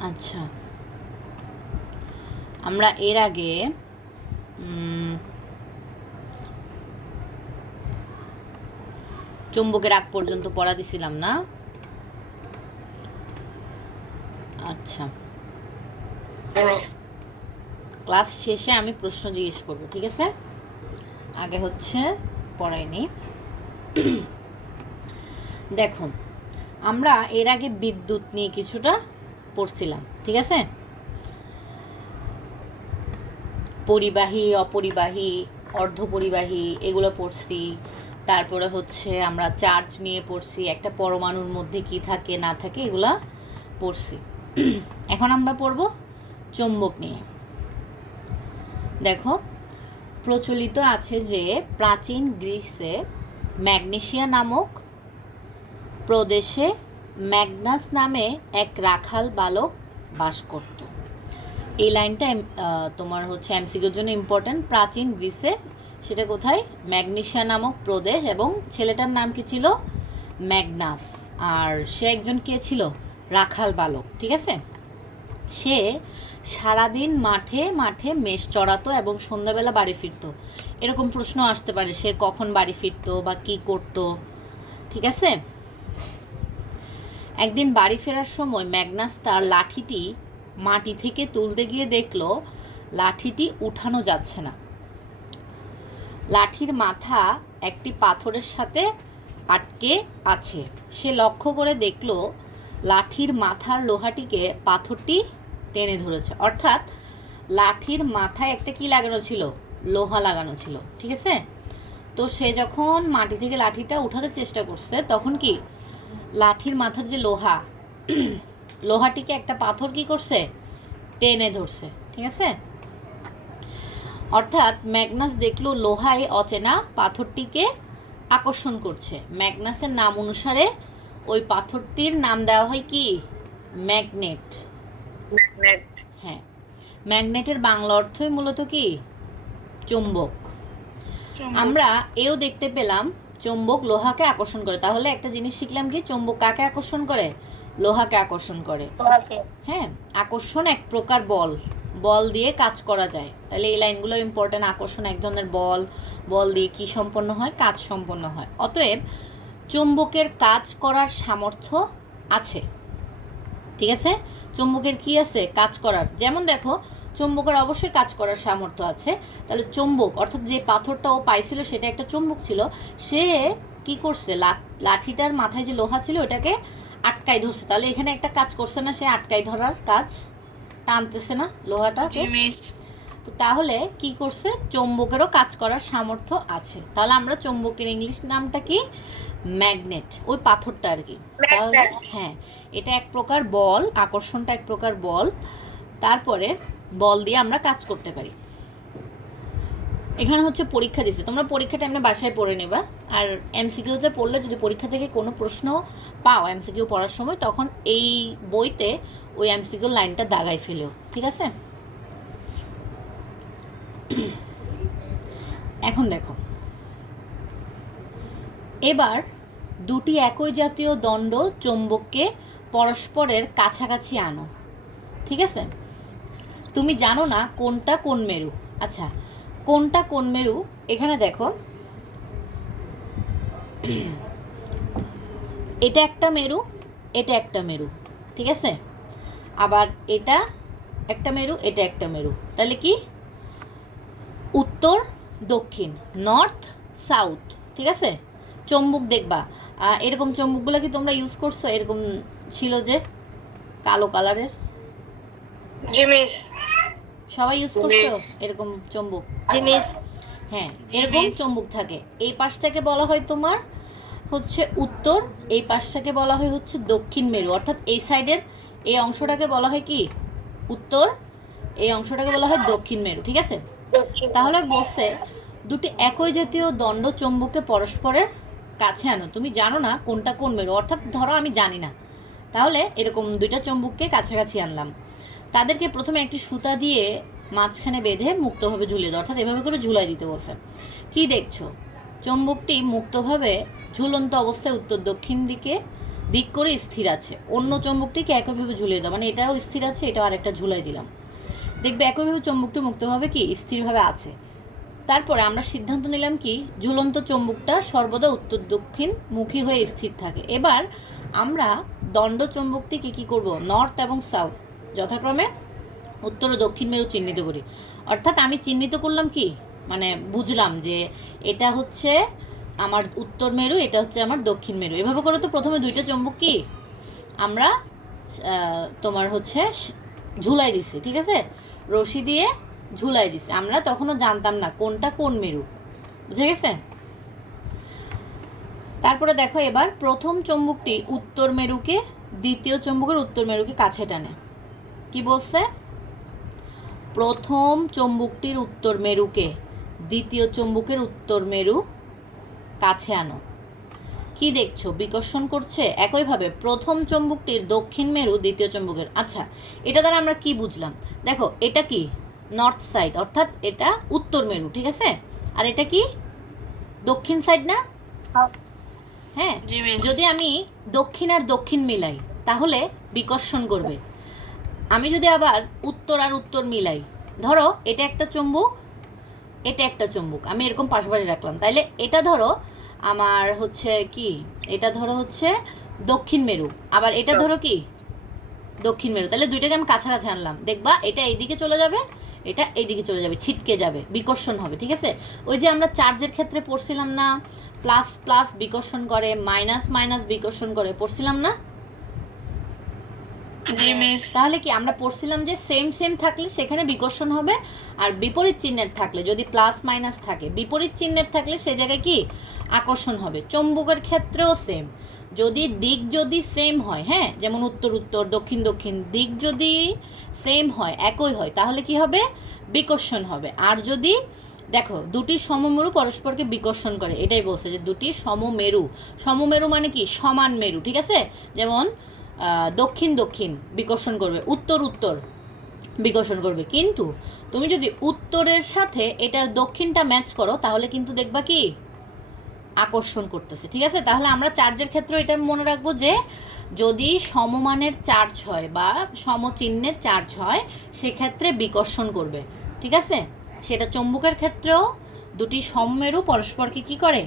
আচ্ছা। আমরা এর আগে চুম্বকের আগ পর্যন্ত পড়া দিছিলাম না? আচ্ছা। ক্লাস শেষে আমি প্রশ্ন জিজ্ঞেস করব ঠিক আছে? আগে হচ্ছে পড়াইনি দেখো আমরা এর আগে বিদ্যুৎ নিয়ে কিছুটা পড়ছিলাম, ঠিক আছে? পরিবাহী, অপরিবাহী, অর্ধপরিবাহী, এগুলো পড়ছি। তারপরে হচ্ছে আমরা চার্জ নিয়ে পড়ছি, একটা পরমাণুর মধ্যে কি থাকে, না থাকে, এগুলা পড়ছি। এখন আমরা পড়ব চৌম্বক নিয়ে। দেখো, প্রচলিত আছে যে প্রাচীন গ্রিসে ম্যাগনেশিয়া নামক প্রদেশে ম্যাগনাস নামে এক রাখাল বালক বাস করত। এই লাইনটা তোমার হচ্ছে এমসিকিউর জন্য ইম্পর্ট্যান্ট প্রাচীন গ্রিসে সেটা কোথায়? ম্যাগনেশিয়া নামক প্রদেশ এবং ছেলেটার নাম কি ছিল? ম্যাগনাস। আর সে একজন কে ছিল? রাখাল বালক, ঠিক আছে? সে সারাদিন মাঠে মাঠে মেষ চড়াতো এবং সন্ধ্যাবেলা বাড়ি ফিরত। এরকম প্রশ্ন আসতে পারে, সে কখন বাড়ি ফিরতো বা কি করতো, ঠিক আছে? একদিন বাড়ি ফেরার সময় ম্যাগনাস তার লাঠিটি মাটি থেকে তুলতে গিয়ে দেখল লাঠিটি উঠানো যাচ্ছে না। লাঠির মাথা একটি পাথরের সাথে আটকে আছে। সে লক্ষ্য করে দেখল লাঠির মাথার লোহাটিকে পাথরটি টেনে ধরেছে। অর্থাৎ লাঠির মাথায় একটা কি লাগানো ছিল? লোহা লাগানো ছিল। ঠিক আছে? তো সে যখন মাটি থেকে লাঠিটা উঠাতে চেষ্টা করছে, তখন কি লাঠির মাথার যে লোহা লোহাটিকে একটা পাথর কি করছে? টেনে ধরছে ঠিক আছে? অর্থাৎ ম্যাগনাস দেখল লোহায় অচেনা পাথরটিকে আকর্ষণ করছে। ম্যাগনাসের নাম অনুসারে ওই পাথরটির নাম দেওয়া হয় কি? ম্যাগনেট। ম্যাগনেট। হ্যাঁ। ম্যাগনেটের বাংলা অর্থই মূলত কি? চুম্বক। আমরা এও দেখতে পেলাম চুম্বক লোহাকে আকর্ষণ করে। তাহলে একটা জিনিস শিখলাম কি? চুম্বক কাকে আকর্ষণ করে? লোহাকে আকর্ষণ করে। হ্যাঁ আকর্ষণ এক প্রকার বল। বল দিয়ে কাজ করা যায়। তাহলে এই লাইনগুলো ইম্পর্টেন্ট আকর্ষণ এক ধরনের বল। বল দিয়ে কি সম্পন্ন হয়? কাজ সম্পন্ন হয়। অতএব চুম্বকের কাজ করার সামর্থ্য আছে। ঠিক আছে? চুম্বকের কি আছে? কাজ করার। যেমন দেখো চুম্বকের অবশ্যই কাজ করার সামর্থ্য আছে। তাহলে চুম্বক অর্থাৎ যে পাথরটা ও পাইছিল সেটা একটা চুম্বক ছিল। সে কি করছে? লাঠিটার মাথায় যে লোহা ছিল ওটাকে আটকাই ধরছে। তাহলে এখানে একটা কাজ করছে না সে আটকাই ধরার কাজ? টানতেছে না লোহাটা তো তাহলে কি করছে? চৌম্বকেরও কাজ করার সামর্থ্য আছে। তাহলে আমরা চৌম্বকের ইংলিশ নামটা কি? ম্যাগনেট ওই পাথরটা আর কি। তাহলে হ্যাঁ। এটা এক প্রকার বল, আকর্ষণটা এক প্রকার বল। তারপরে বল দিয়ে আমরা কাজ করতে পারি। এখানে হচ্ছে পরীক্ষা দিচ্ছে। তোমরা পরীক্ষাটা এমনি বাসায় পড়ে নেবা। আর এমসিকিউতে পড়লে যদি পরীক্ষা থেকে কোনো প্রশ্ন পাও এমসিকিউ পড়ার সময়, তখন এই বইতে ওই এমসিকিউ লাইনটা দাগাই ফেলেও ঠিক আছে? এখন দেখো। এবার দুটি একই জাতীয় দণ্ড চৌম্বককে পরস্পরের কাছাকাছি আনো। ঠিক আছে? তুমি জানো না কোনটা কোন মেরু। আচ্ছা কোনটা কোন মেরু? এখানে দেখো। এটা একটা মেরু, এটা একটা মেরু। ঠিক আছে? আবার এটা একটা মেরু, এটা একটা মেরু। তাহলে কি? উত্তর, দক্ষিণ। North, south. ঠিক আছে? চম্বুক দেখবা। এরকম চম্বুকগুলো কি তোমরা ইউজ করছ? এরকম ছিল যে কালো কালারের? জি মিস সবাই ইউজ করছ? এরকম চম্বুক? জি মিস হ্যাঁ এরকম. চম্বুক থাকে। এই পাশটাকে বলা হয় তোমার হচ্ছে উত্তর এই পাশটাকে বলা হয় হচ্ছে দক্ষিণ মেরু। অর্থাৎ এই সাইডের এই অংশটাকে বলা হয় কি? উত্তর এই অংশটাকে বলা হয় দক্ষিণ মেরু ঠিক আছে? তাহলে বলছে দুটি একই জাতীয় দণ্ড চৌম্বককে পরস্পরের কাছে আনো। তুমি জানো না কোনটা কোন মেরু? অর্থাৎ ধরো আমি জানি না। তাহলে এরকম দুইটা চৌম্বককে কাছাকাছি আনলাম। তাদেরকে প্রথমে একটি সুতা দিয়ে মাঝখানে বেঁধে মুক্তভাবে ঝুলিয়ে দাও, অর্থাৎ এভাবে করে ঝুলাই দিতে বলছে। কি দেখছ? চৌম্বকটি মুক্তভাবে ঝুলন্ত অবস্থায় উত্তর দক্ষিণ দিকে দিক করে স্থির আছে। অন্য চুম্বকটিকে একইভাবে ঝুলিয়ে দাও মানে এটাও স্থির আছে, এটাও আরেকটা ঝুলাই দিলাম। দেখবে একইভাবে চুম্বকটি মুক্তভাবে কি? স্থিরভাবে আছে। তারপরে আমরা সিদ্ধান্ত নিলাম কি? ঝুলন্ত চুম্বকটা সর্বদা উত্তর দক্ষিণ মুখী হয়ে স্থির থাকে। এবার আমরা দণ্ড চুম্বকটিকে কী করব? নর্থ এবং সাউথ যথাক্রমে উত্তর ও দক্ষিণ মেরু চিহ্নিত করি। অর্থাৎ আমি চিহ্নিত করলাম কি? মানে বুঝলাম যে এটা হচ্ছে আমার উত্তর মেরু, এটা হচ্ছে আমার দক্ষিণ মেরু। এভাবে করে তো প্রথমে দুইটা চুম্বক কি? আমরা তোমার হচ্ছে ঝুলাই দিছি, ঠিক আছে? রশি দিয়ে ঝুলাই দিছি। আমরা তখনও জানতাম না কোনটা কোন মেরু, বুঝে গেছে? তারপরে দেখো এবার প্রথম চুম্বকটি উত্তর মেরুকে, দ্বিতীয় চুম্বকের উত্তর মেরুকে কাছে টানে। কি বলছে? প্রথম চুম্বকটির উত্তর মেরুকে, দ্বিতীয় চুম্বকের উত্তর মেরু কাছে আনো। কি দেখছ? বিকর্ষণ করছে? একইভাবে প্রথম চুম্বকটির দক্ষিণ মেরু, দ্বিতীয় চুম্বকের। আচ্ছা এটা দ্বারা আমরা কি বুঝলাম? দেখো, এটা কি? নর্থ সাইড, অর্থাৎ এটা উত্তর মেরু, ঠিক আছে? আর এটা কি? দক্ষিণ সাইড না? হ্যাঁ যদি আমি দক্ষিণ আর দক্ষিণ মিলাই তাহলে বিকর্ষণ করবে। আমি যদি আবার উত্তর আর উত্তর মিলাই ধরো এটা একটা চুম্বক এটা একটা চুম্বক আমি এরকম পাশাপাশি রাখলাম। তাইলে এটা ধরো আমার হচ্ছে কি? এটা ধরো হচ্ছে দক্ষিণ মেরু। আবার এটা আচ্ছা। ধরো কি? দক্ষিণ মেরু। তাহলে দুইটাকে আমি কাছাকাছি আনলাম। দেখবা এটা এইদিকে চলে যাবে এটা এইদিকে চলে যাবে ছিটকে যাবে বিকর্ষণ হবে ঠিক আছে? ওই যে আমরা চার্জের ক্ষেত্রে পড়ছিলাম না প্লাস প্লাস বিকর্ষণ করে মাইনাস মাইনাস বিকর্ষণ করে পড়ছিলাম না? তাহলে কি আমরা পড়ছিলাম যে সেম সেম থাকলে সেখানে বিকর্ষণ হবে আর বিপরীত চিহ্নের থাকলে যদি প্লাস মাইনাস থাকে বিপরীত চিহ্নের থাকলে সে জায়গায় কি? আকর্ষণ হবে। চৌম্বকের ক্ষেত্রেও সেম যদি দিক যদি সেম হয় হ্যাঁ? যেমন উত্তর উত্তর দক্ষিণ দক্ষিণ দিক যদি সেম হয় একই হয় তাহলে কি হবে? বিকর্ষণ হবে। আর যদি দেখো, দুটি সমমেরু পরস্পরকে বিকর্ষণ করে। এটাই বলছে যে দুটি সমমেরু। সমমেরু মানে কি? সমান মেরু, ঠিক আছে? যেমন দক্ষিণ দক্ষিণ বিকর্ষণ করবে, উত্তর উত্তর বিকর্ষণ করবে। কিন্তু তুমি যদি উত্তরের সাথে এটার দক্ষিণটা ম্যাচ করো, তাহলে কিন্তু দেখবা কি? আকর্ষণ করতেছে, ঠিক আছে? তাহলে আমরা চার্জের ক্ষেত্রে এটা মনে রাখব যে, যদি সমমানের চার্জ হয় বা সমচিহ্নের চার্জ হয়, সেক্ষেত্রে বিকর্ষণ করবে, ঠিক আছে? সেটা চুম্বকের ক্ষেত্রেও দুটি সমমেরু পরস্পরকে কি করে?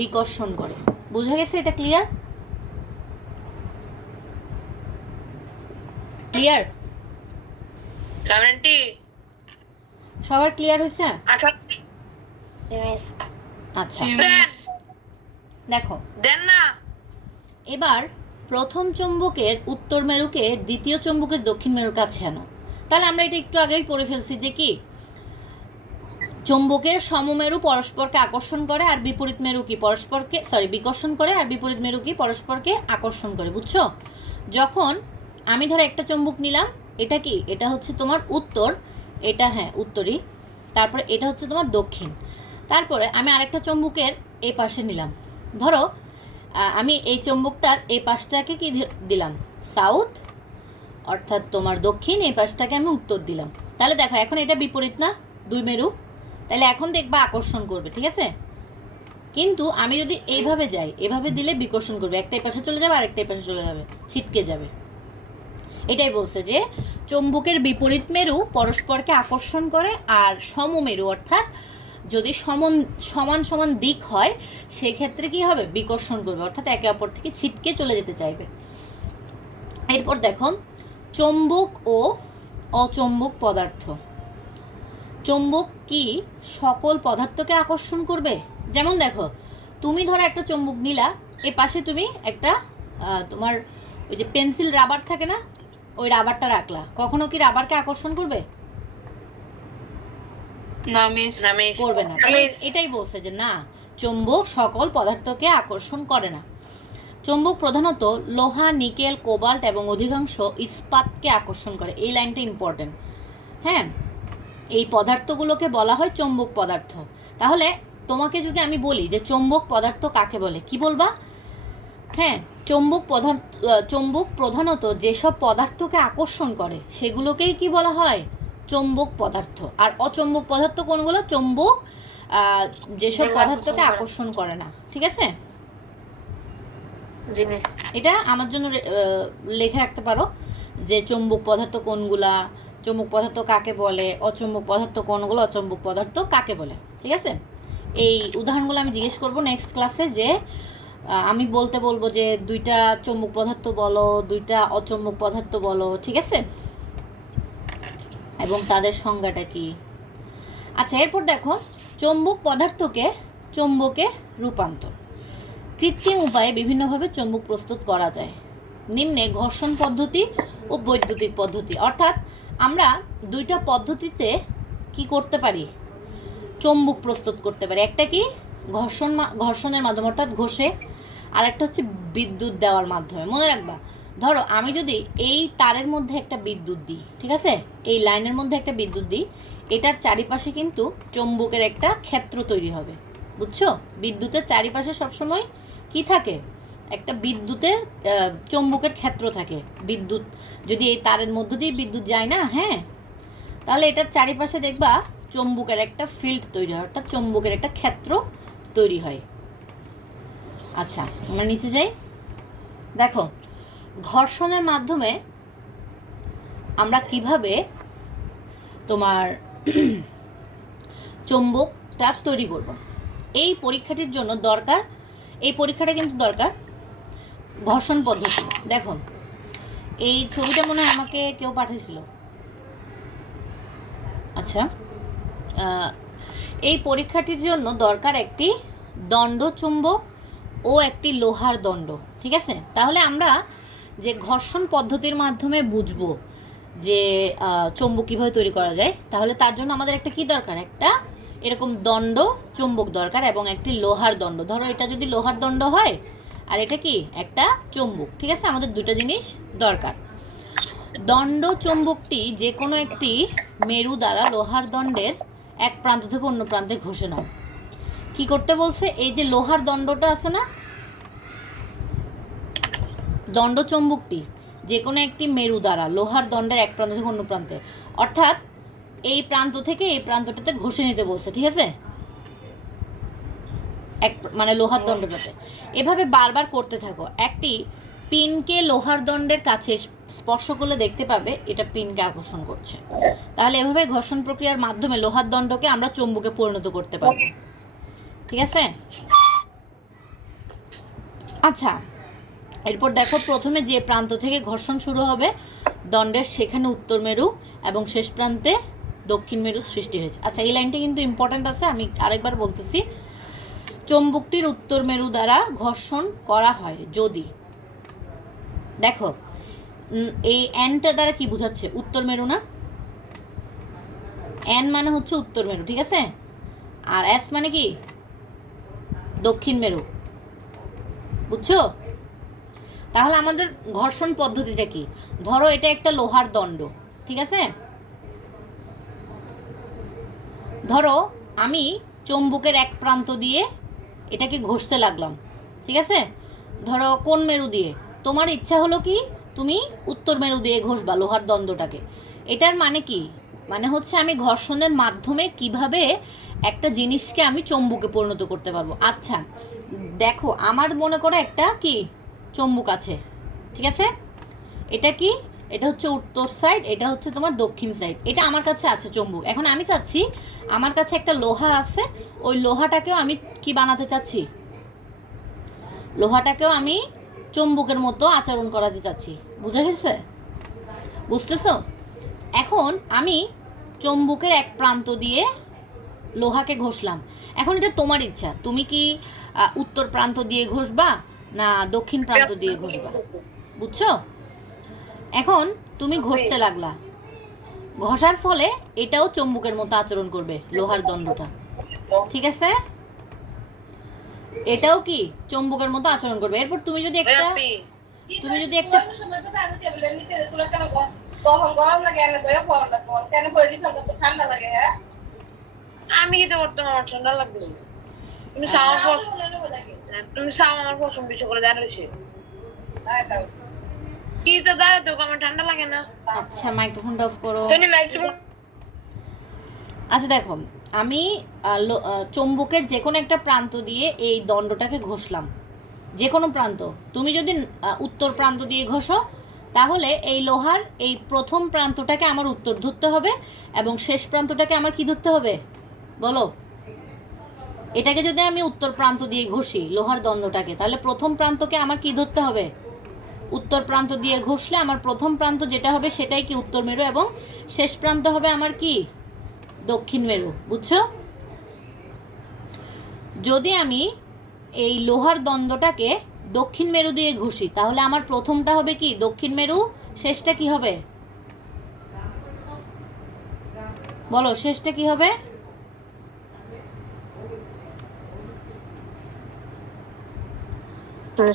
বিকর্ষণ করে। বোঝা গেছে এটা ক্লিয়ার ক্লিয়ার সবার ক্লিয়ার হয়েছে আচ্ছা। মিস দেখো। দেন না। এবার প্রথম চুম্বকের উত্তর মেরুকে দ্বিতীয় চুম্বকের দক্ষিণ মেরুর কাছে আনো। তাহলে আমরা এটা একটু আগেই পড়ে ফেলছি যে কি? চুম্বকের সমমেরু পরস্পরকে আকর্ষণ করে আর বিপরীত মেরু কি পরস্পরকে সরি বিকর্ষণ করে আর বিপরীত মেরু কি পরস্পরকে আকর্ষণ করে, বুঝছ? যখন আমি ধরো একটা চুম্বক নিলাম, এটা কি? এটা হচ্ছে তোমার উত্তর, এটা হ্যাঁ উত্তরই। তারপরে এটা হচ্ছে তোমার দক্ষিণ। তারপরে আমি আরেকটা চুম্বকের এই পাশে নিলাম। ধরো আমি এই চুম্বকটার এই পাশটাকে কি দিলাম? সাউথ অর্থাৎ তোমার দক্ষিণ, এই পাশটাকে আমি উত্তর দিলাম। তাহলে দেখো, এখন এটা বিপরীত না? দুই মেরু। তাহলে এখন দেখবা আকর্ষণ করবে ঠিক আছে? কিন্তু আমি যদি এইভাবে যাই এভাবে দিলে বিকর্ষণ করবে। একটা এই পাশে চলে যাবে আরেকটা এই পাশে চলে যাবে ছিটকে যাবে। এটাই বলছে যে চুম্বকের বিপরীত মেরু পরস্পরকে আকর্ষণ করে আর সমমেরু অর্থাৎ যদি সমান সমান সমান দিক হয় সেক্ষেত্রে কি হবে? বিকর্ষণ করবে অর্থাৎ একে অপর থেকে ছিটকে চলে যেতে চাইবে। এরপর দেখো চৌম্বক ও অচৌম্বক পদার্থ। চৌম্বক কি সকল পদার্থকে আকর্ষণ করবে? যেমন দেখো তুমি ধরো একটা চৌম্বক নিলা এ পাশে তুমি একটা তোমার ওই যে পেন্সিল রাবার থাকে না ওই রাবারটা রাখলা। কখনো কি রাবারকে আকর্ষণ করবে? করবে না। এটাই বলছে যে না চুম্বক সকল পদার্থকে আকর্ষণ করে না। চুম্বক প্রধানত লোহা নিকেল কোবাল্ট এবং অধিকাংশ ইস্পাতকে আকর্ষণ করে। এই লাইনটা ইম্পর্টেন্ট হ্যাঁ? এই পদার্থগুলোকে বলা হয় চৌম্বক পদার্থ। তাহলে তোমাকে যদি আমি বলি যে চৌম্বক পদার্থ কাকে বলে কি বলবা? হ্যাঁ চৌম্বক পদার্থ চৌম্বক প্রধানত যেসব পদার্থকে আকর্ষণ করে সেগুলোকেই কি বলা হয়? চৌম্বক পদার্থ। আর অচম্বক পদার্থ কোনগুলো? চৌম্বক যেসব পদার্থকে আকর্ষণ করে। না। ঠিক আছে? এটা আমার জন্য লিখে রাখতে পারো যে চুম্বক পদার্থ কোনগুলা চুম্বক পদার্থ কাকে বলে, অচুম্বক পদার্থ কোনগুলো, অচুম্বক পদার্থ কাকে বলে, ঠিক আছে? এই উদাহরণগুলো আমি জিজ্ঞেস করব নেক্সট ক্লাসে যে আমি বলতে বলব যে দুইটা চুম্বক পদার্থ বলো, দুইটা অচুম্বক পদার্থ বলো, ঠিক আছে? এবং তাদের সংজ্ঞাটা কি? আচ্ছা এরপর দেখো, চুম্বক পদার্থকে চুম্বকে রূপান্তর। কৃত্রিম উপায়ে বিভিন্নভাবে চুম্বক প্রস্তুত করা যায়। নিম্নে ঘর্ষণ পদ্ধতি ও বৈদ্যুতিক পদ্ধতি। অর্থাৎ আমরা দুইটা পদ্ধতিতে কি করতে পারি? চম্বুক প্রস্তুত করতে পারি। একটা কি? ঘর্ষণ ঘর্ষণের মাধ্যমে, অর্থাৎ ঘষে। আর একটা হচ্ছে বিদ্যুৎ দেওয়ার মাধ্যমে। মনে রাখবা, ধরো আমি যদি এই তারের মধ্যে একটা বিদ্যুৎ দিই, ঠিক আছে? এই লাইনের মধ্যে একটা বিদ্যুৎ দিই, এটার চারিপাশে কিন্তু চুম্বকের একটা ক্ষেত্র তৈরি হবে। বুঝছ? বিদ্যুতের চারিপাশে সবসময় কি থাকে? একটা বিদ্যুতের চুম্বকের ক্ষেত্র থাকে। বিদ্যুৎ যদি এই তারের মধ্য দিয়ে বিদ্যুৎ যায় না হ্যাঁ? তাহলে এটার চারিপাশে দেখবা চুম্বকের একটা ফিল্ড তৈরি হয়, অর্থাৎ চুম্বকের একটা ক্ষেত্র তৈরি হয়। আচ্ছা আমরা নিচে যাই। দেখো, ঘর্ষণের মাধ্যমে আমরা কীভাবে তোমার চুম্বকটা তৈরি করব? এই পরীক্ষাটির জন্য দরকার, এই পরীক্ষাটা কিন্তু দরকার ঘর্ষণ পদ্ধতি। দেখো এই ছবিটা মনে হয় আমাকে কেউ পাঠিয়েছিল। আচ্ছা এই পরীক্ষাটির জন্য দরকার একটি দণ্ড চুম্বক ও একটি লোহার দণ্ড, ঠিক আছে? তাহলে আমরা যে ঘর্ষণ পদ্ধতির মাধ্যমে বুঝব যে চুম্বক কীভাবে তৈরি করা যায়, তাহলে তার জন্য আমাদের একটা কি দরকার? একটা এরকম দণ্ড চুম্বক দরকার এবং একটি লোহার দণ্ড। ধরো, এটা যদি লোহার দণ্ড হয় আর এটা কি? একটা চুম্বক। ঠিক আছে? আমাদের দুটো জিনিস দরকার। দণ্ড চুম্বকটি যে কোনো একটি মেরু দ্বারা লোহার দণ্ডের এক প্রান্ত থেকে অন্য প্রান্তে ঘষে নাও। কি করতে বলছে? এই যে লোহার দণ্ডটা আছে না? দণ্ড চুম্বকটি যে কোনো একটি মেরু দ্বারা লোহার দণ্ডের এক প্রান্ত থেকে অন্য প্রান্তে। অর্থাৎ এই প্রান্ত থেকে এই প্রান্তটাতে ঘষে নিতে বলছে। ঠিক আছে? এক মানে লোহার দণ্ডটাতে এভাবে বারবার করতে থাকো। একটি পিনকে লোহার দণ্ডের কাছে স্পর্শ করলে দেখতে পাবে এটা পিনকে আকর্ষণ করছে। তাহলে এভাবে ঘর্ষণ প্রক্রিয়ার মাধ্যমে লোহার দণ্ডকে আমরা চুম্বকে পরিণত করতে পারব। ঠিক আছে? আচ্ছা এরপর দেখো প্রথমে যে প্রান্ত থেকে ঘর্ষণ শুরু হবে দণ্ডের সেখানে উত্তর মেরু এবং শেষ প্রান্তে দক্ষিণ মেরু সৃষ্টি হয়েছে। আচ্ছা এই লাইনটা কিন্তু ইম্পর্ট্যান্ট আছে আমি আরেকবার বলতেছি। চুম্বকটির উত্তর মেরু দ্বারা ঘর্ষণ করা হয় যদি। দেখো এই এনটা দ্বারা কি বোঝাচ্ছে? উত্তর মেরু না? এন মানে হচ্ছে উত্তর মেরু, ঠিক আছে? আর এস মানে কি? দক্ষিণ মেরু। বুঝছ? তাহলে আমাদের ঘর্ষণ পদ্ধতিটা কি? ধরো এটা একটা লোহার দণ্ড, ঠিক আছে? ধরো আমি চুম্বকের এক প্রান্ত দিয়ে এটাকে ঘষতে লাগলাম, ঠিক আছে? ধরো কোন মেরু দিয়ে? তোমার ইচ্ছা হলো কি? তুমি উত্তর মেরু দিয়ে ঘষবা, লোহার দ্বন্দ্বটাকে। এটার মানে কি? মানে হচ্ছে আমি ঘর্ষণের মাধ্যমে কীভাবে একটা জিনিসকে আমি চম্বুকে পরিণত করতে পারব। আচ্ছা দেখো, আমার মনে করো একটা কি? চম্বুক আছে, ঠিক আছে? এটা কি? এটা হচ্ছে উত্তর সাইড এটা হচ্ছে তোমার দক্ষিণ সাইড এটা আমার কাছে আছে চম্বুক। এখন আমি চাচ্ছি, আমার কাছে একটা লোহা আছে, ওই লোহাটাকেও আমি কি বানাতে চাচ্ছি? লোহাটাকেও আমি চুম্বকের মতো আচরণ করাতে চাচ্ছি। বুঝে গেছে? বুঝতেছো? এখন আমি চম্বুকের এক প্রান্ত দিয়ে লোহাকে ঘষলাম। এখন এটা তোমার ইচ্ছা। তুমি কি উত্তর প্রান্ত দিয়ে ঘষবা না দক্ষিণ প্রান্ত দিয়ে ঘষবা? বুঝছ? এখন তুমি ঘষতে লাগলা। ঘষার ফলে এটাও চুম্বকের মতো আচরণ করবে লোহার দণ্ডটা। ঠিক আছে? এটাও কি চুম্বকের মতো আচরণ করবে? এরপর তুমি যদি একটা তুমি যদি একটা লাগে লাগে। হ্যাঁ? আমি কিছু করতাম আমার ঠান্ডা লাগবে? তুমি চাও তুমি আমার পছন্দ বেশি করে জানো কি তো দাঁড়া তো আমার ঠান্ডা লাগে না। আচ্ছা মাইক্রোফোনটা অফ করো। আচ্ছা দেখো আমি লো- যে কোনো একটা প্রান্ত দিয়ে এই দণ্ডটাকে ঘষলাম। যে কোনো প্রান্ত। তুমি যদি উত্তর প্রান্ত দিয়ে ঘষো তাহলে এই লোহার এই প্রথম প্রান্তটাকে আমার উত্তর ধরতে হবে এবং শেষ প্রান্তটাকে আমার কি ধরতে হবে? বলো। এটাকে যদি আমি উত্তর প্রান্ত দিয়ে ঘষি লোহার দ্বন্দ্বটাকে তাহলে প্রথম প্রান্তকে আমার কি ধরতে হবে? উত্তর প্রান্ত দিয়ে ঘষলে আমার প্রথম প্রান্ত যেটা হবে সেটাই কি উত্তর মেরু এবং শেষ প্রান্ত হবে আমার কি? দক্ষিণ মেরু, বুঝছ? যদি আমি এই লোহার দ্বন্দ্বটাকে দক্ষিণ মেরু দিয়ে ঘষি, তাহলে আমার প্রথমটা হবে কি? দক্ষিণ মেরু, শেষটা কি হবে? বলো, শেষটা কি হবে?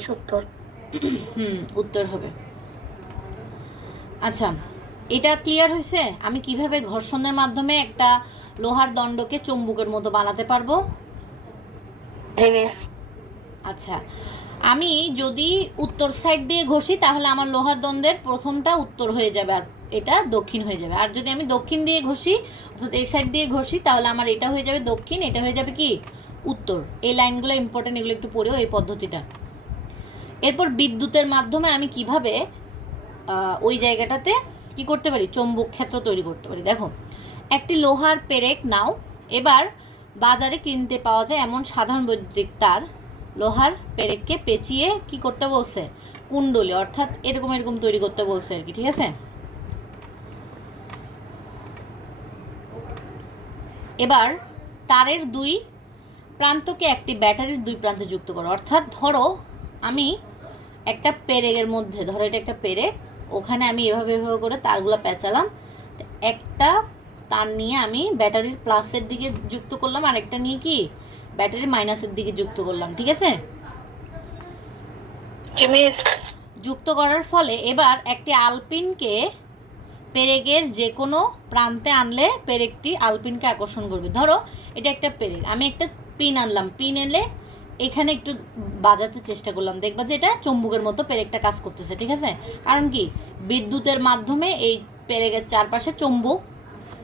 সত্তর। হুম উত্তর হবে। আচ্ছা এটা ক্লিয়ার হয়েছে আমি কীভাবে ঘর্ষণের মাধ্যমে একটা লোহার দণ্ডকে চুম্বকের মতো বানাতে পারব? আচ্ছা আমি যদি উত্তর সাইড দিয়ে ঘষি তাহলে আমার লোহার দ্বন্দ্বের প্রথমটা উত্তর হয়ে যাবে আর এটা দক্ষিণ হয়ে যাবে। আর যদি আমি দক্ষিণ দিয়ে ঘষি অর্থাৎ এই সাইড দিয়ে ঘষি তাহলে আমার এটা হয়ে যাবে দক্ষিণ এটা হয়ে যাবে কি? উত্তর। এই লাইনগুলো ইম্পর্টেন্ট এগুলো একটু পড়েও এই পদ্ধতিটা। এরপর বিদ্যুতের মাধ্যমে আমি কীভাবে ওই জায়গাটাতে কি করতে পারি? চৌম্বক ক্ষেত্র তৈরি করতে পারি। দেখো, একটি লোহার পেরেক নাও। এবার বাজারে কিনতে পাওয়া যায় এমন সাধারণ বৈদ্যুতিক তার, লোহার পেরেককে পেঁচিয়ে কি করতে বলছে? কুণ্ডলে, অর্থাৎ এরকম এরকম তৈরি করতে বলছে আর কি, ঠিক আছে? এবার তারের দুই প্রান্তকে একটি ব্যাটারির দুই প্রান্তে যুক্ত করো। অর্থাৎ ধরো, আমি একটা পেরেকের মধ্যে ধরো এটা একটা পেরেক ওখানে আমি এভাবে এভাবে করে তারগুলো পেঁচালাম। একটা তার নিয়ে আমি ব্যাটারির প্লাসের দিকে যুক্ত করলাম আর একটা নিয়ে কি? ব্যাটারির মাইনাসের দিকে যুক্ত করলাম ঠিক আছে? যুক্ত করার ফলে এবার একটি আলপিনকে পেরেকের যে কোনো প্রান্তে আনলে পেরেকটি আলপিনকে আকর্ষণ করবে। ধরো এটা একটা পেরেক আমি একটা পিন আনলাম পিন এলে এখানে একটু বাজাতে চেষ্টা করলাম। দেখবা যে এটা চম্বুকের মতো পেরেকটা কাজ করতেছে ঠিক আছে? কারণ কি? বিদ্যুতের মাধ্যমে এই পেরেকের চারপাশে চম্বুক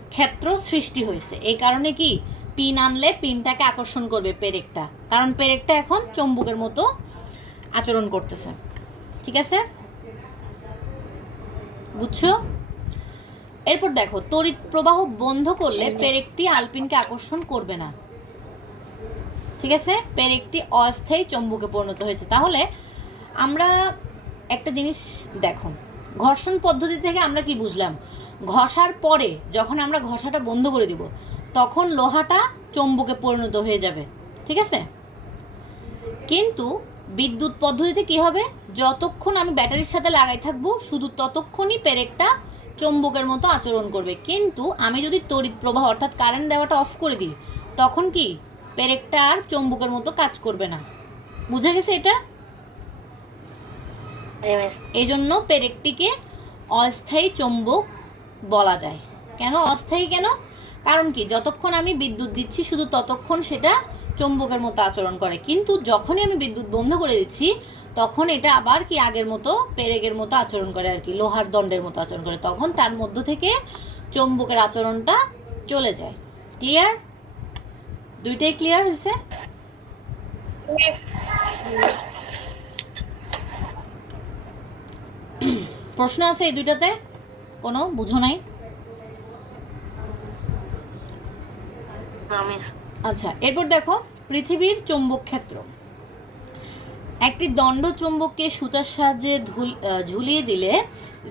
ক্ষেত্র সৃষ্টি হয়েছে। এই কারণে কি? পিন আনলে পিনটাকে আকর্ষণ করবে পেরেকটা। কারণ পেরেকটা এখন চম্বুকের মতো আচরণ করতেছে। ঠিক আছে? বুঝছ? এরপর দেখো তড়িৎ প্রবাহ বন্ধ করলে পেরেকটি আলপিনকে আকর্ষণ করবে না। ঠিক আছে? পেরেকটি অস্থায়ী চম্বুকে পরিণত হয়েছে। তাহলে আমরা একটা জিনিস দেখো। ঘর্ষণ পদ্ধতি থেকে আমরা কি বুঝলাম? ঘষার পরে যখন আমরা ঘষাটা বন্ধ করে দিব, তখন লোহাটা চম্বুকে পরিণত হয়ে যাবে। ঠিক আছে? কিন্তু বিদ্যুৎ পদ্ধতিতে কি হবে? যতক্ষণ আমি ব্যাটারির সাথে লাগাই থাকব, শুধু ততক্ষণই পেরেকটা চৌম্বকের মতো আচরণ করবে। কিন্তু আমি যদি তড়িৎ প্রবাহ অর্থাৎ কারেন্ট দেওয়াটা অফ করে দিই, তখন কি? পেরেকটা আর চৌম্বকের মতো কাজ করবে না। বুঝে গেছে এটা? এই জন্য পেরেকটিকে অস্থায়ী চৌম্বক বলা যায়। কেন? অস্থায়ী কেন? কারণ কি? যতক্ষণ আমি বিদ্যুৎ দিচ্ছি শুধু ততক্ষণ সেটা চৌম্বকের মতো আচরণ করে। কিন্তু যখনই আমি বিদ্যুৎ বন্ধ করে দিচ্ছি তখন এটা আবার কি আগের মতো পেরেকের মতো আচরণ করে আর কি লোহার দণ্ডের মতো আচরণ করে। তখন তার মধ্য থেকে চৌম্বকের আচরণটা চলে যায়। ক্লিয়ার? দুইটাই ক্লিয়ার হয়েছে প্রশ্ন আছে এই দুইটাতে? কোনো? বুঝো নাই? আচ্ছা এরপর দেখো পৃথিবীর চৌম্বক ক্ষেত্র। একটি দণ্ড চুম্বককে সুতার সাহায্যে ঝুলিয়ে দিলে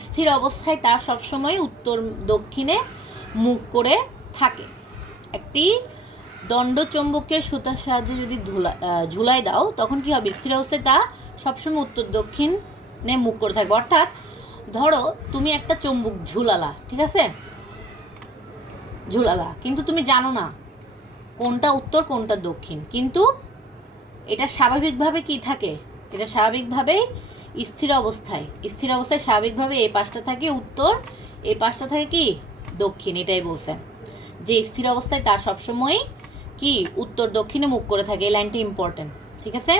স্থির অবস্থায় তা সবসময় উত্তর দক্ষিণে মুখ করে থাকে। একটি দণ্ড চুম্বককে সুতার সাহায্যে যদি ঝুলাই দাও, তখন কি হবে? অবস্থায় তা সবসময় উত্তর দক্ষিণে মুখ করে থাকবে। অর্থাৎ, ধরো, তুমি একটা চুম্বক ঝুলালা, ঠিক আছে? ঝুলালা। কিন্তু তুমি জানো না কোনটা উত্তর, কোনটা দক্ষিণ। কিন্তু এটা স্বাভাবিকভাবে কি থাকে? এটা স্বাভাবিকভাবেই স্থির অবস্থায়। স্থির অবস্থায় স্বাভাবিকভাবে এই পাশটা থাকে উত্তর এই পাশটা থাকে কি? দক্ষিণ, এটাই বলছেন। যে স্থির অবস্থায় তার সবসময় কি? উত্তর, দক্ষিণে মুখ করে থাকে, এই লাইনটি ইম্পর্টেন্ট ঠিক আছে?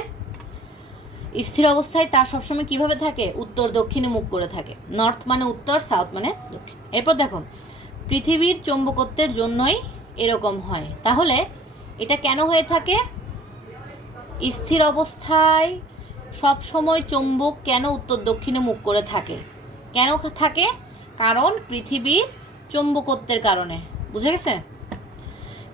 স্থির অবস্থায় তার সবসময় কীভাবে থাকে? উত্তর, দক্ষিণে মুখ করে থাকে। নর্থ মানে উত্তর সাউথ মানে দক্ষিণ। এরপর দেখো, পৃথিবীর চৌম্বকত্বের জন্যই এরকম হয়। তাহলে এটা কেন হয়ে থাকে? স্থির অবস্থায় সব সময় চুম্বক কেন উত্তর, দক্ষিণে মুখ করে থাকে? কেন থাকে? কারণ পৃথিবীর চুম্বকত্বের কারণে। বুঝে গেছে?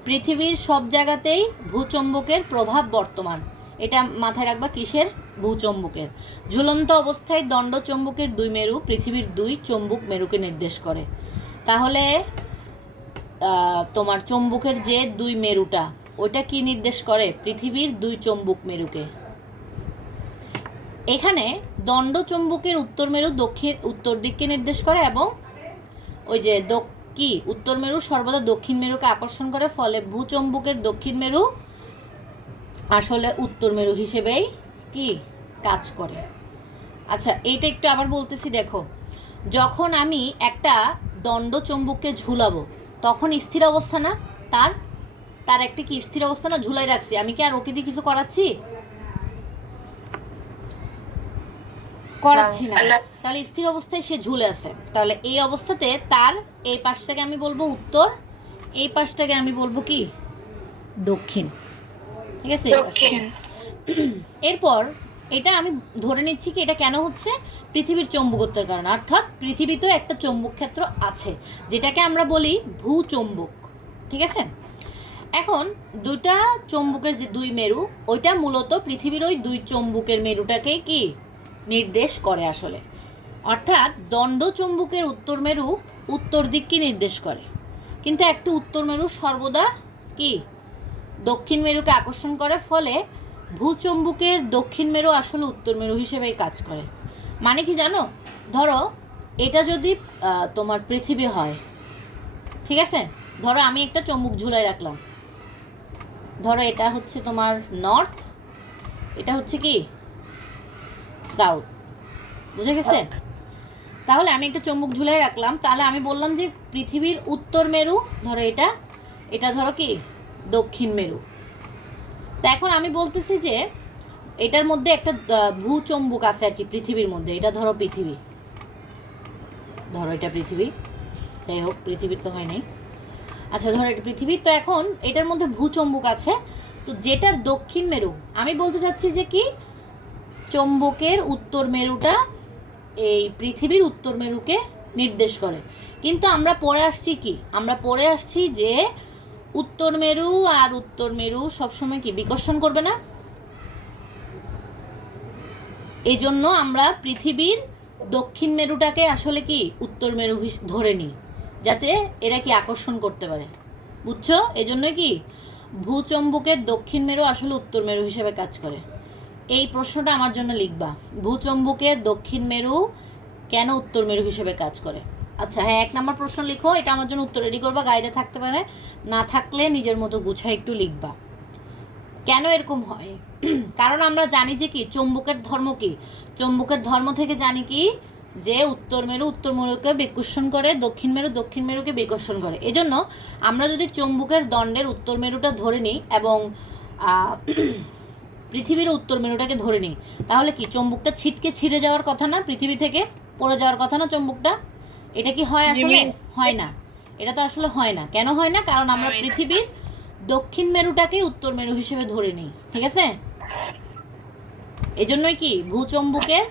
পৃথিবীর সব জায়গাতেই ভূচম্বকের প্রভাব বর্তমান। এটা মাথায় রাখবা কিসের? ভূচম্বকের। ঝুলন্ত অবস্থায় দণ্ড চম্বকের দুই মেরু পৃথিবীর দুই চম্বুক মেরুকে নির্দেশ করে। তাহলে তোমার চম্বুকের যে দুই মেরুটা ওটা কি নির্দেশ করে? পৃথিবীর দুই চম্বুক মেরুকে। এখানে দণ্ড চম্বুকের উত্তর মেরু দক্ষিণ, উত্তর দিককে নির্দেশ করে এবং ওই যে কি? উত্তর মেরু সর্বদা দক্ষিণ মেরুকে আকর্ষণ করে, ফলে ভূচম্বুকের দক্ষিণ মেরু আসলে উত্তর মেরু হিসেবেই কি? কাজ করে। আচ্ছা এইটা একটু আবার বলতেছি, দেখো। যখন আমি একটা দণ্ড চম্বুককে ঝুলাবো, তখন স্থির অবস্থা না? তার? তার একটা কি স্থির অবস্থা না? ঝুলাই রাখছি। আমি কি আর ওকে দিয়ে কিছু করাচ্ছি? করাচ্ছি না। তাহলে স্থির অবস্থায় সে ঝুলে আছে। তাহলে এই অবস্থাতে তার এই পাশটাকে আমি বলব উত্তর এই পাশটাকে আমি বলব কি? দক্ষিণ। ঠিক আছে? এরপর এটা আমি ধরে নিচ্ছি কি এটা কেন হচ্ছে? পৃথিবীর চৌম্বকত্বের কারণে। অর্থাৎ পৃথিবীতেও একটা চৌম্বক ক্ষেত্র আছে যেটাকে আমরা বলি ভূচৌম্বক। ঠিক আছে? এখন দুটা চৌম্বকের যে দুই মেরু ওইটা মূলত পৃথিবীর ওই দুই চৌম্বকের মেরুটাকে কি? নির্দেশ করে আসলে। অর্থাৎ দণ্ড চৌম্বকের উত্তর মেরু উত্তর দিককে নির্দেশ করে। কিন্তু একটা উত্তর মেরু সর্বদা কি? দক্ষিণ মেরুকে আকর্ষণ করে, ফলে ভূচম্বুকের দক্ষিণ মেরু আসলে উত্তর মেরু হিসেবেই কাজ করে। মানে কি জানো? ধরো, এটা যদি তোমার পৃথিবী হয়, ঠিক আছে? ধরো, আমি একটা চম্বুক ঝুলাই রাখলাম। ধরো, এটা হচ্ছে তোমার নর্থ এটা হচ্ছে কি? সাউথ বুঝে গেছে? তাহলে আমি একটা চম্বুক ঝুলাই রাখলাম। তাহলে আমি বললাম যে পৃথিবীর উত্তর মেরু ধরো এটা এটা ধরো কি? দক্ষিণ মেরু। তা এখন আমি বলতেছি যে এটার মধ্যে একটা ভূচম্বুক আছে আর কি পৃথিবীর মধ্যে। এটা ধরো পৃথিবী। ধরো এটা পৃথিবী। যাই হোক পৃথিবীর তো হয় নাই। আচ্ছা ধরো এটা পৃথিবী। তো এখন এটার মধ্যে ভূচম্বুক আছে। তো যেটার দক্ষিণ মেরু আমি বলতে চাচ্ছি যে কি? চম্বকের উত্তর মেরুটা এই পৃথিবীর উত্তর মেরুকে নির্দেশ করে। কিন্তু আমরা পড়ে আসছি কি? আমরা পড়ে আসছি যে উত্তর মেরু আর উত্তর মেরু সবসময় কি বিকর্ষণ করবে না? এই জন্য আমরা পৃথিবীর দক্ষিণ মেরুটাকে আসলে কি উত্তর মেরু ধরে নিই, যাতে এরা কি আকর্ষণ করতে পারে। বুঝছ? এই জন্যই কি? ভূচম্বুকের দক্ষিণ মেরু আসলে উত্তর মেরু হিসেবে কাজ করে। এই প্রশ্নটা আমার জন্য লিখবা। ভূচম্বুকের দক্ষিণ মেরু কেন উত্তর মেরু হিসেবে কাজ করে? আচ্ছা হ্যাঁ এক নম্বর প্রশ্ন লিখো, এটা আমার জন্য উত্তর রেডি করবা গাইডে থাকতে পারে। না থাকলে নিজের মতো গুছায় একটু লিখবা। কেন এরকম হয়? কারণ আমরা জানি যে কি, চম্বুকের ধর্ম কি? চম্বুকের ধর্ম থেকে জানি কি, যে উত্তর মেরু উত্তর মেরুকে বিকর্ষণ করে, দক্ষিণ মেরু দক্ষিণ মেরুকে বিকর্ষণ করে। এজন্য আমরা যদি চম্বুকের দণ্ডের উত্তর মেরুটা ধরে নিই এবং পৃথিবীর উত্তর মেরুটাকে ধরে নিই। তাহলে কি চম্বুকটা ছিটকে ছিঁড়ে যাওয়ার কথা না? পৃথিবী থেকে পড়ে যাওয়ার কথা না চম্বুকটা? এটা কি হয় আসলে? হয় না। এটা তো আসলে হয় না। কেন হয় না? কারণ আমরা পৃথিবীর দক্ষিণ মেরুটাকে উত্তর মেরু হিসেবে ধরে নিই। ঠিক আছে? এজন্যই কি ভূচম্বুকের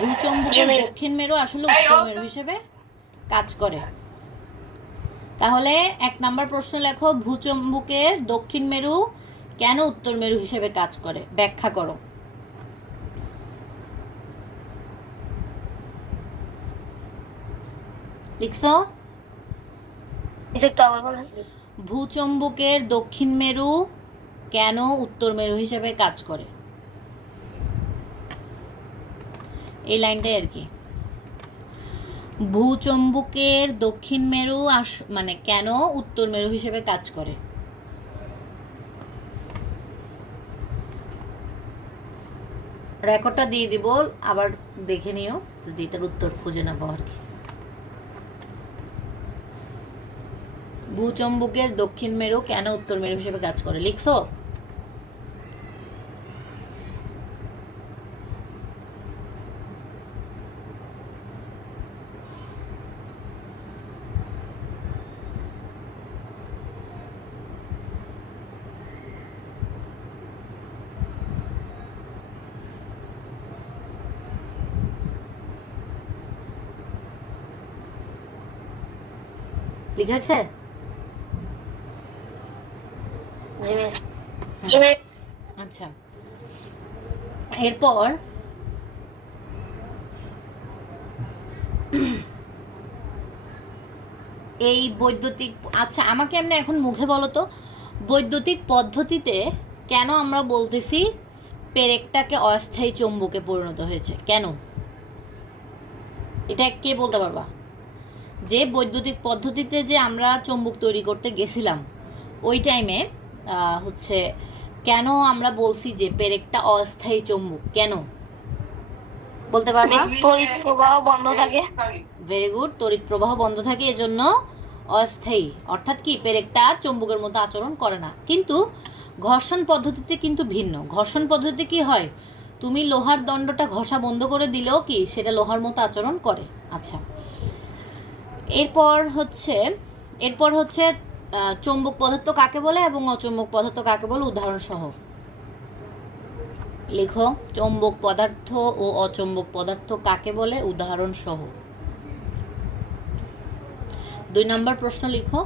ভূচম্বুকের দক্ষিণ মেরু আসলে উত্তর মেরু হিসেবে কাজ করে। তাহলে এক নাম্বার প্রশ্ন লেখো ভূচম্বুকের দক্ষিণ মেরু কেন উত্তর মেরু হিসেবে কাজ করে? ব্যাখ্যা করো। লিখছো? ভূচম্বুকের দক্ষিণ মেরু কেন উত্তর মেরু হিসেবে কাজ করে? এই লাইনটাই আর কি। ভূচম্বুকের দক্ষিণ মেরু আস মানে কেন উত্তর মেরু হিসেবে কাজ করে? রেকর্ডটা দিয়ে দিব, আবার দেখে নিও, যদি এটার উত্তর খুঁজে নেব আর কি। ভূচম্বুকের দক্ষিণ মেরু কেন উত্তর মেরু হিসেবে কাজ করে? লিখছো? লিখেছে তুমি আচ্ছা। এরপর এই বৈদ্যুতিক আচ্ছা আমাকে এমনি এখন মুখে বলো তো বৈদ্যুতিক পদ্ধতিতে কেন আমরা বলতেছি পেরেকটাকে অস্থায়ী চুম্বকে পরিণত হয়েছে? কেন? এটা কে বলতে পারবা? যে বৈদ্যুতিক পদ্ধতিতে যে আমরা চুম্বক তৈরি করতে গেছিলাম ওই টাইমে হচ্ছে কেন আমরা বলছি যে পেরেকটা অস্থায়ী চুম্বক? কেন? বলতে পারবে? তড়িৎ প্রবাহ বন্ধ থাকে। ভেরি গুড তড়িৎ প্রবাহ বন্ধ থাকে এজন্য অস্থায়ী। অর্থাৎ কি? পেরেকটা আর চুম্বকের মতো আচরণ করে না। কিন্তু ঘর্ষণ পদ্ধতিতে কিন্তু ভিন্ন। ঘর্ষণ পদ্ধতিতে কি হয়? তুমি লোহার দণ্ডটা ঘষা বন্ধ করে দিলেও কি সেটা লোহার মতো আচরণ করে? আচ্ছা। এরপর হচ্ছে এরপর হচ্ছে চৌম্বক পদার্থ কাকে বলে এবং অচৌম্বক পদার্থ কাকে বলে? উদাহরণ সহ লেখো, চৌম্বক পদার্থ ও অচৌম্বক পদার্থ কাকে বলে? উদাহরণ সহ দুই নম্বর প্রশ্ন লিখো।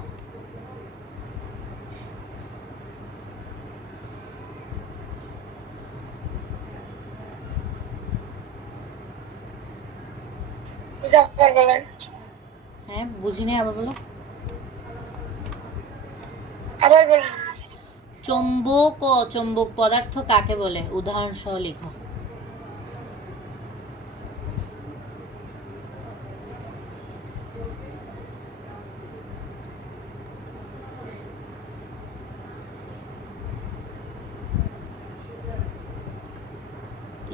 মুজাফর বলেন। হ্যাঁ বুঝিনি আবার বলো। আবার চৌম্বক ও অচৌম্বক পদার্থ কাকে বলে? উদাহরণ সহ লিখো।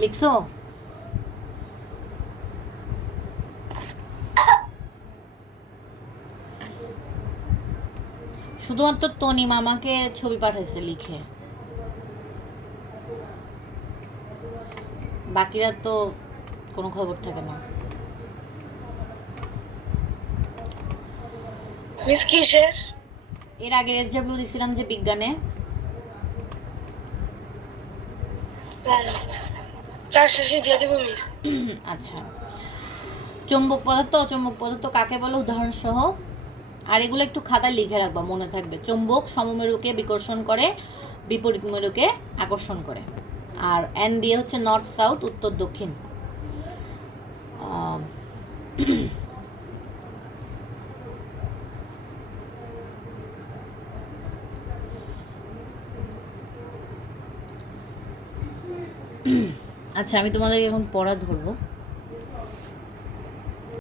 লিখছো? শুধুমাত্র তনি মামাকে ছবি পাঠাইছে লিখে। বাকিরা তো কোনো খবর থাকে না। মিস কিসের? এর আগে এসডাব্লিউ দিছিলাম যে বিজ্ঞানে। আচ্ছা। চৌম্বক পদার্থ অচৌম্বক পদার্থ কাকে বলে? উদাহরণ সহ আর এগুলো একটু খাতায় লিখে রাখবা, মনে থাকবে। চৌম্বক সমমেরুকে বিকর্ষণ করে, বিপরীত মেরুকে আকর্ষণ করে। আর এন দিয়ে হচ্ছে নর্থ সাউথ উত্তর দক্ষিণ আচ্ছা আমি তোমাদেরকে এখন পড়া ধরবো।